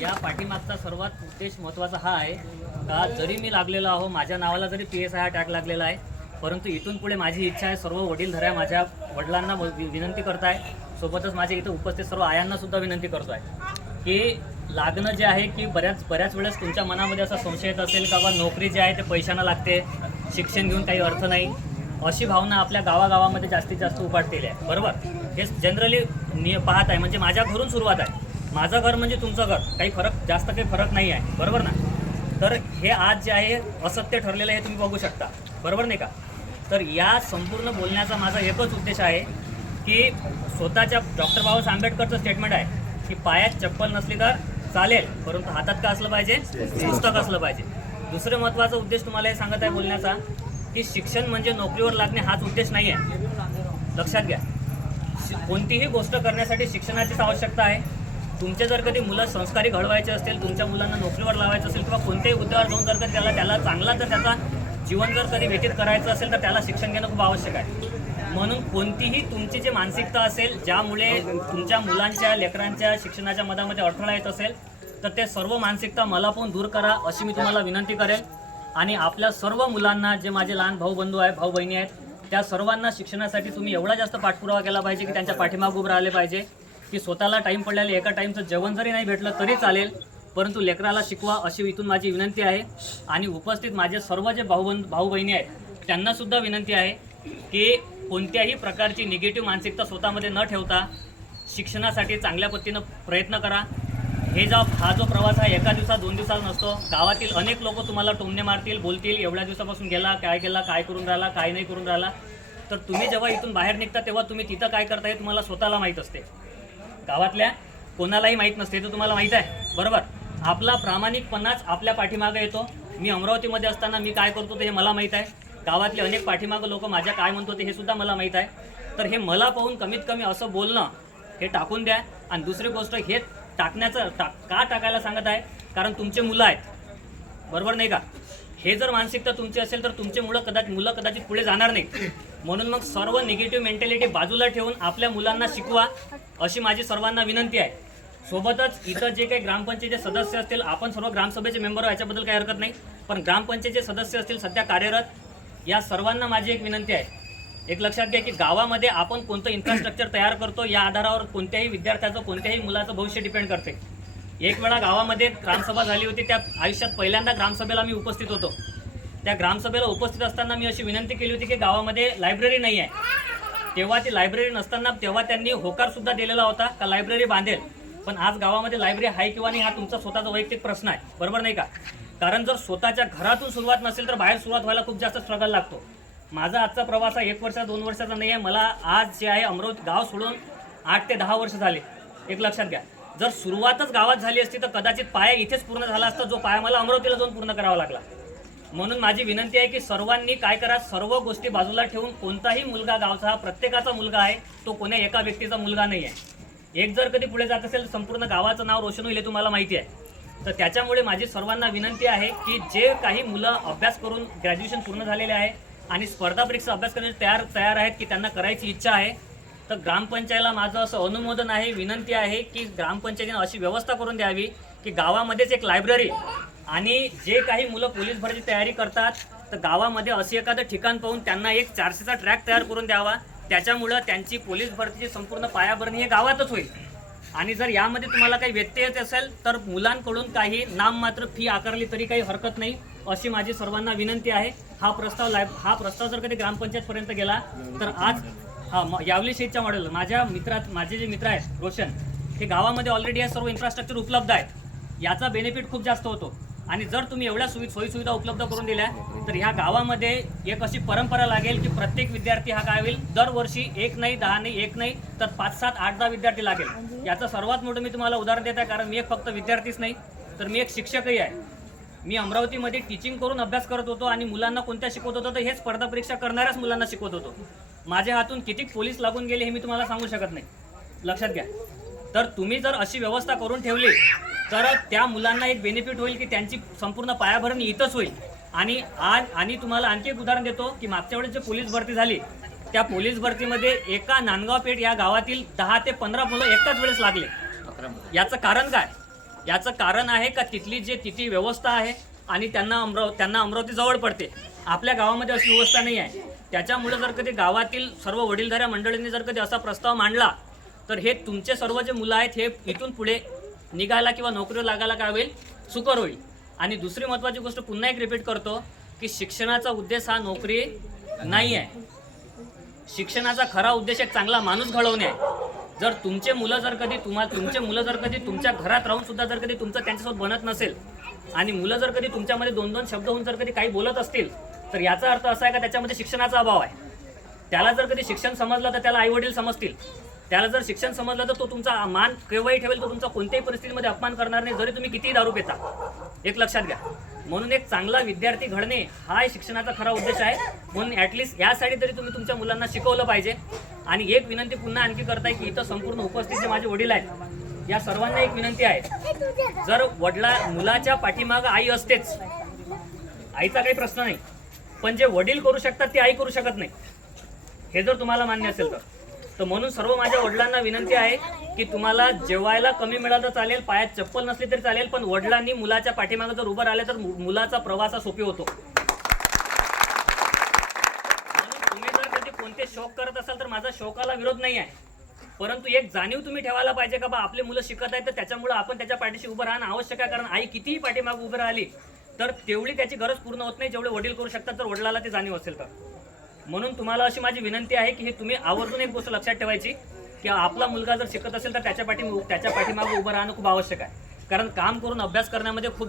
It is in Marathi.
या पाठीमागचा सर्वात उद्देश महत्त्वाचा हा आहे का जरी मी लागलेलो आहो, माझ्या नावाला जरी PSI हा टॅग लागलेला आहे, परंतु इथून पुढे माझी इच्छा आहे, सर्व वडीलधाऱ्या माझ्या वडिलांना विनंती करताय, सोबतच माझ्या इथं उपस्थित सर्व आयांना सुद्धा विनंती करतो आहे की लागणं जे आहे की बऱ्याच वेळेस तुमच्या मनामध्ये असा संशय येत असेल का बा नोकरी जी आहे ते पैशानं लागते, शिक्षण घेऊन काही अर्थ नाही, अशी भावना आपल्या गावागावामध्ये जास्तीत जास्त उपाटलेली आहे. बरोबर, हे जनरली पाहत आहे. म्हणजे माझ्या घरून सुरुवात आहे. माझं घर म्हणजे तुमचं घर, काही जास्त काही फरक नाही आहे. बरोबर ना? तर हे आज जे आहे असत्य ठरलेलं आहे, हे तुम्ही बघू शकता. बरोबर नाही का? तर या संपूर्ण बोलण्याचा माझा एकच उद्देश आहे की स्वतःच्या डॉक्टर बाबासाहेब आंबेडकरचं स्टेटमेंट आहे की पायात चप्पल नसली तर चालेल, परंतु हातात का असलं पाहिजे? पुस्तक असलं पाहिजे. दुसरं महत्त्वाचा उद्देश तुम्हाला हे सांगत आहे बोलण्याचा की शिक्षण म्हणजे नोकरीवर लागणे हाच उद्देश नाही आहे. लक्षात घ्या, कोणतीही गोष्ट करण्यासाठी शिक्षणाचीच आवश्यकता आहे. तुमचे जर कधी मुलं संस्कारी घडवायचे असतील, तुमच्या मुलांना नोकरीवर लावायचं असेल किंवा कोणत्याही उद्योगात जाऊन जर कधी त्याला चांगला जर त्याचा जीवन जर कधी व्यतीत करायचं असेल तर त्याला शिक्षण घेणं खूप आवश्यक आहे. म्हणून कोणतीही तुमची जी मानसिकता असेल ज्यामुळे तुमच्या मुलांच्या लेकरांच्या शिक्षणाच्या मधामध्ये अडथळा येत असेल तर ते सर्व मानसिकता मला पण दूर करा अशी मी तुम्हाला विनंती करेन. आणि आपल्या सर्व मुलांना, जे माझे लहान भाऊ बंधू आहेत, भाऊ बहिणी आहेत, त्या सर्वांना शिक्षणासाठी तुम्ही एवढा जास्त पाठपुरावा केला पाहिजे की त्यांच्या पाठीमागे उभं राहिले पाहिजे की स्वतःला टाईम पडलेलं एका टाईमचं जेवण जरी नाही भेटलं तरी चालेल, परंतु लेकराला शिकवा अशी इथून माझी विनंती आहे. आणि उपस्थित माझे सर्व जे भाऊ बहिणी आहेत त्यांनासुद्धा विनंती आहे की कोणत्याही प्रकारची निगेटिव्ह मानसिकता स्वतःमध्ये न ठेवता शिक्षणासाठी चांगल्या पद्धतीनं प्रयत्न करा. हा जो प्रवास आहे एका दिवसात 2 दिवसात नसतो. गावातील अनेक लोक तुम्हाला टोमणे मारतील, बोलतील एवढ्या दिवसापासून गेला, काय करून राहिला, काय नाही करून राहिला. तर तुम्ही जेव्हा इथून बाहेर निघता तेव्हा तुम्ही तिथं काय करताय तुम्हाला स्वतःला माहीत असते, गावातल्या कोणालाही माहीत नसते. तर तुम्हाला माहीत आहे. बरोबर, आपला प्रामाणिकपणाच आपल्या पाठीमागे येतो. मी अमरावतीमध्ये असताना मी काय करतो ते हे मला माहीत आहे. गावातले अनेक पाठीमागं लोक माझ्या काय म्हणतो ते हे सुद्धा मला माहीत आहे. तर हे मला पाहून कमीत कमी असं बोलणं हे टाकून द्या. आणि दुसरी गोष्ट, हे का टाकायला सांगत आहे, कारण तुमचे मुलं आहेत. बरोबर नाही का? हे जर मानसिकता तुमची असेल तर तुमचे मुलं कदाचित पुढे जाणार नाही. म्हणून मग सर्व निगेटिव्ह मेंटॅलिटी बाजूला ठेवून आपल्या मुलांना शिकवा अशी माझी सर्वांना विनंती आहे. सोबतच इथं जे काही ग्रामपंचायतीचे सदस्य असतील, आपण सर्व ग्रामसभेचे मेंबर याच्याबद्दल काही हरकत नाही, पण ग्रामपंचायतीचे सदस्य असतील सध्या कार्यरत, या सर्वांना माझी एक विनंती आहे. एक लक्षात घ्या की गावामध्ये आपण कोणतं इन्फ्रास्ट्रक्चर तयार करतो या आधारावर कोणत्याही विद्यार्थ्याचं, कोणत्याही मुलाचं भविष्य डिपेंड करते. एक वेळा गावामध्ये ग्रामसभा झाली होती, त्या आयुष्यात पहिल्यांदा ग्रामसभेला मी उपस्थित होतो. त्या ग्रामसभेला उपस्थित असताना मी अशी विनंती केली होती की गावामध्ये लायब्ररी नाही आहे. तेव्हा ती लायब्ररी नसताना तेव्हा त्यांनी होकारसुद्धा दिलेला होता का लायब्ररी बांधेल. पण आज गावामध्ये लायब्ररी आहे किंवा नाही हा तुमचा स्वतःचा वैयक्तिक प्रश्न आहे. बरोबर नाही का? कारण जर स्वतःच्या घरातून सुरुवात नसेल तर बाहेर सुरुवात व्हायला खूप जास्त स्ट्रगल लागतो. माझा आजचा प्रवास हा 1 वर्ष 2 वर्षाचा नाही आहे. मला आज जे आहे अमरावती गाव सोडून 8 ते 10 वर्ष झाले. एक लक्षात घ्या, जर सुरुवातच गावात झाली असती तर कदाचित पाया इथेच पूर्ण झाला असता, जो पाया मला अमरावतीला जाऊन पूर्ण करावा लागला. म्हणून माझी विनंती आहे की सर्वांनी काय करा, सर्व गोष्टी बाजूला ठेवून कोणताही मुलगा गावचा हा प्रत्येकाचा मुलगा आहे, तो कोण्या एका व्यक्तीचा मुलगा नाही आहे. एक जर कधी पुढे जात असेल संपूर्ण गावाचं नाव रोशन होईल हे तुम्हाला माहिती आहे. तर त्याच्यामुळे माझी सर्वांना विनंती आहे की जे काही मुलं अभ्यास करून ग्रॅज्युएशन पूर्ण झालेले आहे आणि स्पर्धा परीक्षा अभ्यास करण्यास तयार आहेत की त्यांना करायची इच्छा आहे, तर ग्रामपंचायतीला माझं असं अनुमोदन आहे, विनंती आहे की ग्रामपंचायतीनं अशी व्यवस्था करून द्यावी की गावामध्येच एक लायब्ररी, आणि जे काही मुलं पोलीस भरतीची तयारी करतात तर गावामध्ये असे एखादं ठिकाण पाहून त्यांना एक 400चा ट्रॅक तयार करून द्यावा. त्याच्यामुळं त्यांची पोलीस भरतीची संपूर्ण पायाभरणी हे गावातच होईल. आणि जर यामध्ये तुम्हाला काही व्यत्यय येत असेल तर मुलांकडून काही नाममात्र फी आकारली तरी काही हरकत नाही अशी माझी सर्वांना विनंती आहे. हा प्रस्ताव जर कधी ग्रामपंचायतपर्यंत गेला तर आज यावली शेतच्या मॉडेल माझे जे मित्र आहेत रोशन, हे गावामध्ये ऑलरेडी हे सर्व इन्फ्रास्ट्रक्चर उपलब्ध आहेत. याचा बेनिफिट खूप जास्त होतो. आणि जर तुम्ही एवढ्या सोयीसुविधा उपलब्ध करून दिल्या तर ह्या गावामध्ये एक अशी परंपरा लागेल की प्रत्येक विद्यार्थी हा काय होईल, दरवर्षी 1 नाही 10 नाही 1 नाही तर 5 7 8 10 विद्यार्थी लागेल. याचं सर्वात मोठं मी तुम्हाला उदाहरण देत आहे, कारण मी एक फक्त विद्यार्थीच नाही तर मी एक शिक्षकही आहे. मी अमरावतीमध्ये टीचिंग करून अभ्यास करत होतो आणि मुलांना कोणत्या शिकवत होतो तर हे स्पर्धा परीक्षा करणाऱ्याच मुलांना शिकवत होतो. माझ्या हातून किती पोलीस लागून गेले हे मी तुम्हाला सांगू शकत नाही. लक्षात घ्या. तर तुम्ही जर अशी व्यवस्था करून ठेवली तर त्या मुलांना एक बेनिफिट होईल की त्यांची संपूर्ण पायाभरणी इथंच होईल. आणि तुम्हाला आणखी एक उदाहरण देतो की मागच्या वेळेस जे पोलीस भरती झाली त्या पोलीस भरतीमध्ये एका नांदगाव पेठ या गावातील 10 ते 15 मुलं एकाच वेळेस लागले. याचं कारण काय? याचं कारण आहे का तिथली व्यवस्था आहे आणि त्यांना अमरावती जवळ पडते. आपल्या गावामध्ये अशी व्यवस्था नाही आहे. त्याच्यामुळे जर कधी गावातील सर्व वडीलधाऱ्या मंडळींनी जर कधी असा प्रस्ताव मांडला तर हे तुमचे सर्व जे मुलं आहेत हे इथून पुढे निघायला किंवा नोकरीवर लागायला काय होईल, सुकर होईल. आणि दुसरी महत्त्वाची गोष्ट पुन्हा एक रिपीट करतो की शिक्षणाचा उद्देश हा नोकरी नाही आहे. शिक्षणाचा खरा उद्देश एक चांगला माणूस घडवणे आहे. जर तुमचे मुलं जर कधी तुमच्या घरात राहून सुद्धा जर कधी तुमचं त्यांच्यासोबत बनत नसेल आणि मुलं जर कधी तुमच्यामध्ये 2-2 शब्द होऊन जर कधी काही बोलत असतील तर याचा अर्थ असा आहे का त्याच्यामध्ये शिक्षणाचा अभाव आहे. त्याला जर कधी शिक्षण समजलं तर त्याला आईवडील समजतील. त्याला जर शिक्षण समजलं तर तो तुमचा मान केव्हाही ठेवेल, तो तुमचा कोणत्याही परिस्थितीमध्ये अपमान करणार नाही, जरी तुम्ही कितीही दारू पिता. एक लक्षात घ्या. म्हणून एक चांगला विद्यार्थी घडणे हा शिक्षणाचा खरा उद्देश आहे. म्हणून ॲटलिस्ट यासाठी तरी तुम्ही तुमच्या मुलांना शिकवलं पाहिजे. आणि एक विनंती पुन्हा आणखी करताय की इथं संपूर्ण उपस्थित जे माझे वडील आहेत या सर्वांना एक विनंती आहे, जर मुलाच्या पाठीमागं आई असतेच, आईचा काही प्रश्न नाही, पण जे वडील करू शकतात ते आई करू शकत नाही, हे जर तुम्हाला मान्य असेल तर म्हणून सर्व माझ्या वडिलांना विनंती आहे की तुम्हाला जेवायला कमी मिळालं तर चालेल, पायात चप्पल नसली तरी चालेल, पण वडिलांनी मुलाच्या पाठीमागे जर उभं राहिले तर मुलाचा प्रवास सोपी होतो. म्हणून तुम्ही जर कधी कोणते शौक करत असाल तर माझा शौकाला विरोध नाही आहे, परंतु एक जाणीव तुम्ही ठेवायला पाहिजे का बा आपले मुलं शिकत आहेत तर त्याच्यामुळे आपण त्याच्या पाठीशी उभं राहणं आवश्यक आहे. कारण आई कितीही पाठीमागे उभं राहिली तर तेवढी त्याची गरज पूर्ण होत नाही जेवढे वडील करू शकतात जर वडिलाला ती जाणीव असेल तर. म्हणून तुम्हाला अशी माझी विनंती आहे की हे तुम्ही आवर्जून एक गोष्ट लक्षात ठेवायची की आपला मुलगा जर शिकत असेल तर त्याच्या पाठीमागे उभं राहणं खूप आवश्यक आहे. कारण काम करून अभ्यास करण्यामध्ये खूप